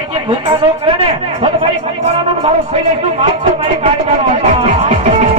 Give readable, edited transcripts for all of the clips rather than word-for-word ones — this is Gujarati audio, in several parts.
ભાઈ ભૂકા નો કરે ને તો મારી પરિવારનું મારું શૈલેષનું માવતર મારી કાળકાનો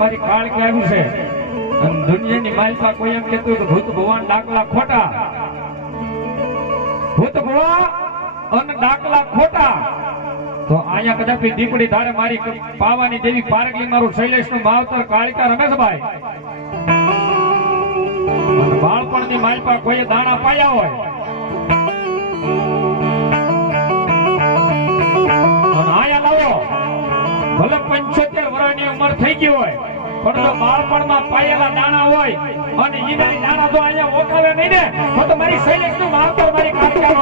મારી કાળ કે આવી છે અને દુનિયાની માલપા કોઈ એમ કહેતું કે ભૂત ભગવાન ડાકલા ખોટા ભૂત ભગવાન અને ડાકલા ખોટા તો અહીંયા કદાચ દીપડી ધારે મારી પાવાની દેવી પારગલી મારું શૈલેષનું માવતર કાળિકા રમેશભાઈ અને બાળપણની માલપા કોઈ દાણા પાયા હોય અને આયા લાવો ભલે 75 વર્ષની ઉંમર થઈ ગઈ હોય પણ જો બાળપણમાં પાયેલા દાણા હોય અને ઈનાની દાણા જો અહીંયા ઓકાવે નહીં ને તો મારી શૈલેષનું માવતર મારી કાળકાનો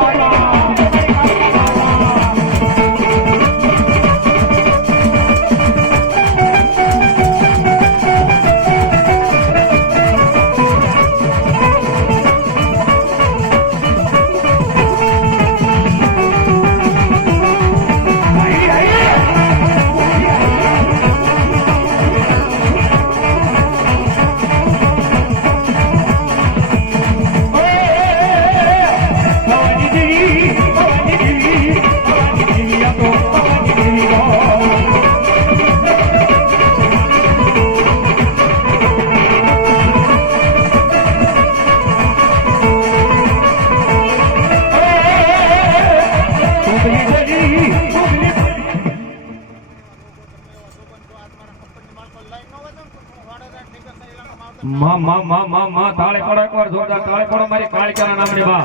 તાળે પડો એકવાર જોરદાર તાળે પડો મારી કાળિકાના નામની બા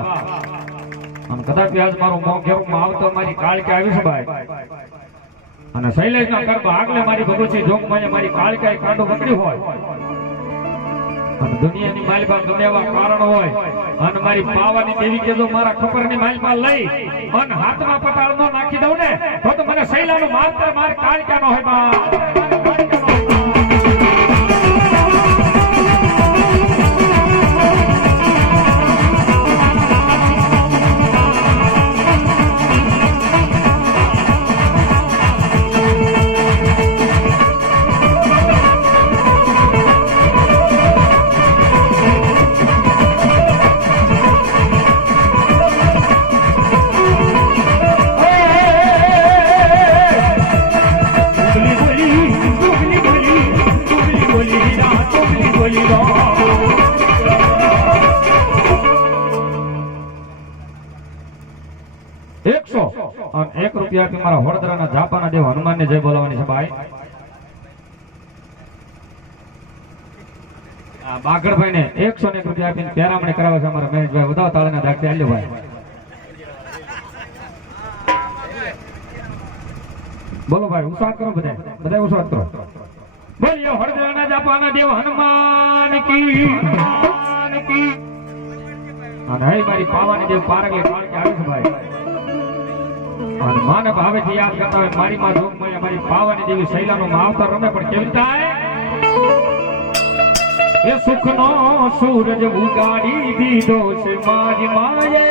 અને કદાચ આજ મારું મોં ઘેરું માવતર મારી કાળિકા આવી છે ભાઈ અને શૈલેષના ગરબા આગલે મારી ભગવતી જોગ મારી કાળિકાએ કાંડો પકડ્યું હોય અને દુનિયાની માલપા ગમે એવા કારણ હોય અને મારી પાવાની દેવી કે જો મારા ખપરની માલપા લઈ અને હાથમાં પટાળ નો નાખી દઉં ને તો મને શૈલાનું માવતર મારી કાળિકાનો હોય બા ₹1 મારા વડોદરાના જાપાના દેવ હનુમાનને જય બોલાવવાની છે ભાઈ આ બાગડભાઈ ને ₹101 આપીને પેરામણી કરાવે છે અમારા મહેશભાઈ વધાવ તાળીના દાખલે આલ્યો ભાઈ બોલો ભાઈ ઉત્સાહ કરો બધા ઉત્સાહ કરો બોલ્યો વડોદરાના જાપાના દેવ હનુમાન કી અને હે મારી પાવાની દેવ પારગલે કાળકે આવી છે ભાઈ અને માને ભાવેથી યાદ કરતા હોય મારી માં જોગ માં મારી પાવાની દેવી શૈલાનો માવતર રમે પણ કેવી થાય એ સુખનો સૂરજ ઉગાડી દીધો છે મારી માએ